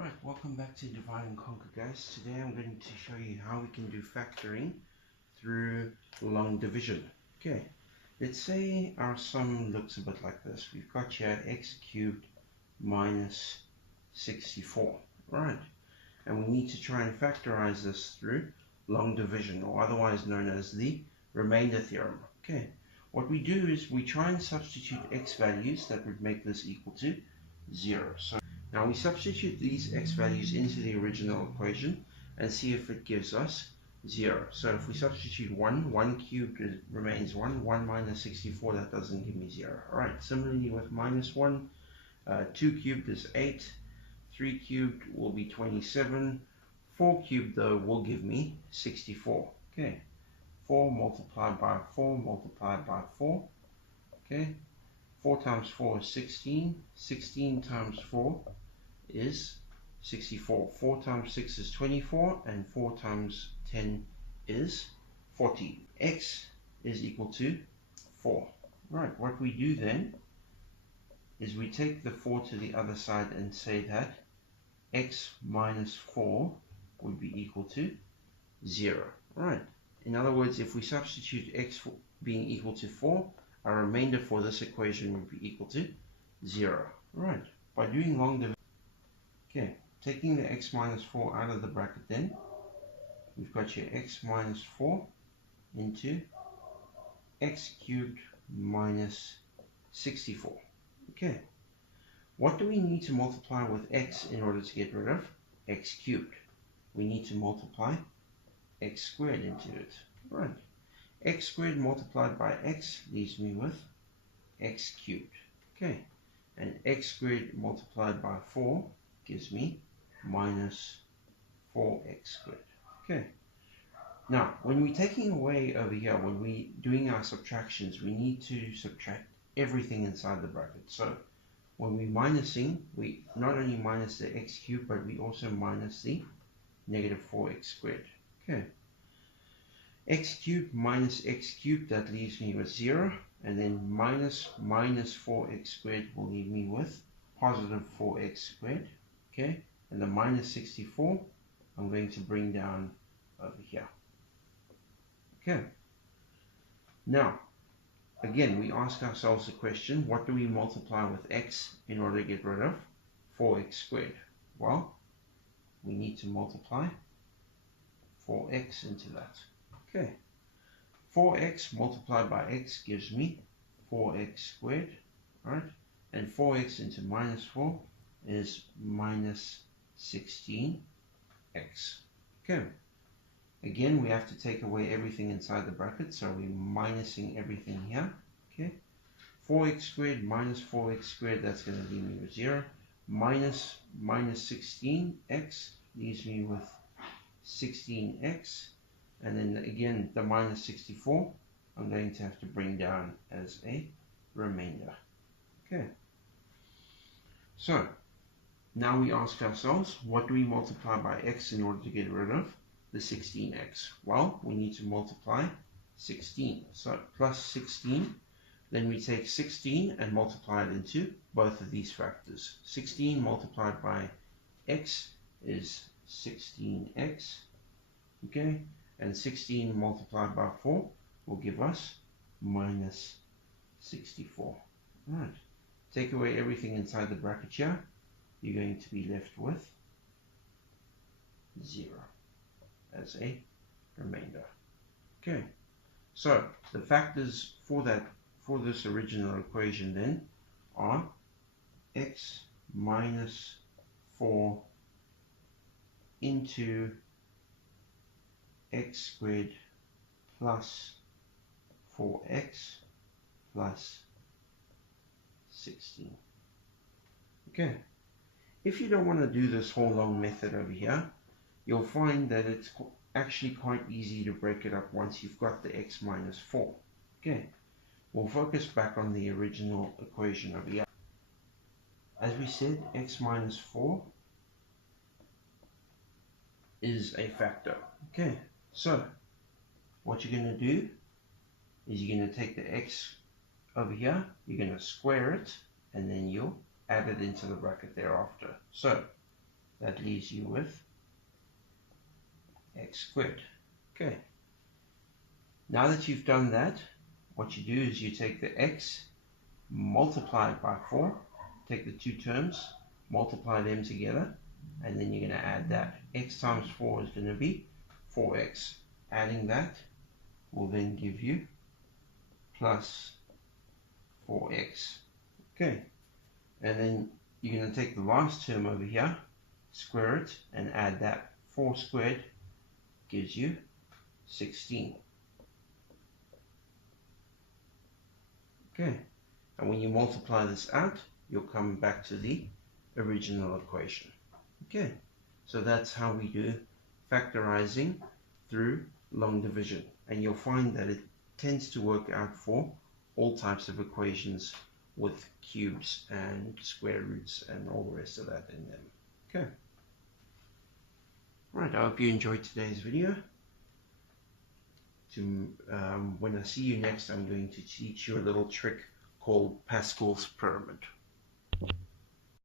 Right, welcome back to Divide and Conquer, guys. Today I'm going to show you how we can do factoring through long division. Okay, let's say our sum looks a bit like this. We've got here x cubed minus 64, right? And we need to try and factorize this through long division, or otherwise known as the remainder theorem. Okay, what we do is we try and substitute x values that would make this equal to 0. So now we substitute these x values into the original equation and see if it gives us 0. So if we substitute 1 cubed remains 1, 1 minus 64, that doesn't give me 0. Alright, similarly with minus 1, 2 cubed is 8, 3 cubed will be 27, 4 cubed though will give me 64. Okay, 4 multiplied by 4 multiplied by 4. Okay, 4 times 4 is 16, 16 times 4 is 64. 4 times 6 is 24, and 4 times 10 is 40. X is equal to 4. Right, what we do then is we take the 4 to the other side and say that x minus 4 would be equal to 0. Right, in other words, if we substitute x being equal to 4, our remainder for this equation would be equal to 0. Right, by doing long division, okay, taking the x minus 4 out of the bracket, then we've got here x minus 4 into x cubed minus 64. Okay, what do we need to multiply with x in order to get rid of x cubed? We need to multiply x squared into it. Right, x squared multiplied by x leaves me with x cubed. Okay, and x squared multiplied by 4 gives me minus 4x squared. Okay, now when we're taking away over here, when we're doing our subtractions, we need to subtract everything inside the bracket. So when we're minusing, we not only minus the x cubed, but we also minus the negative 4x squared. Okay, x cubed minus x cubed, that leaves me with 0, and then minus 4x squared will leave me with positive 4x squared. Okay, and the minus 64 I'm going to bring down over here. Okay, now again we ask ourselves the question, what do we multiply with x in order to get rid of 4x squared? Well, we need to multiply 4x into that. Okay, 4x multiplied by x gives me 4x squared, right? And 4x into minus 4 is minus 16x. Okay, again we have to take away everything inside the bracket, so we're minusing everything here. Okay, 4x squared minus 4x squared, that's going to leave me with 0. Minus 16x leaves me with 16x. And then again, the minus 64, I'm going to have to bring down as a remainder. Okay, so now we ask ourselves, what do we multiply by x in order to get rid of the 16x? Well, we need to multiply 16. So plus 16, then we take 16 and multiply it into both of these factors. 16 multiplied by x is 16x. Okay, and 16 multiplied by 4 will give us minus 64. Right, take away everything inside the bracket here, you're going to be left with 0 as a remainder. Okay, so the factors for this original equation then are x minus 4 into x squared plus 4x plus 16. Okay, if you don't want to do this whole long method over here, you'll find that it's actually quite easy to break it up once you've got the x minus 4. Okay, we'll focus back on the original equation over here. As we said, x minus 4 is a factor. Okay, so what you're going to do is you're going to take the x over here, you're going to square it, and then you'll add it into the bracket thereafter. So That leaves you with x squared. Okay. Now that you've done that, what you do is you take the x, multiply it by 4, take the two terms, multiply them together, and then you're going to add that. X times 4 is going to be 4x. Adding that will then give you plus 4x. Okay, and then you're going to take the last term over here, square it, and add that. 4 squared gives you 16. Okay, and when you multiply this out, you'll come back to the original equation. Okay, so that's how we do factorizing through long division, and you'll find that it tends to work out for all types of equations with cubes and square roots and all the rest of that in them. Okay. Right, I hope you enjoyed today's video. When I see you next, I'm going to teach you a little trick called Pascal's pyramid.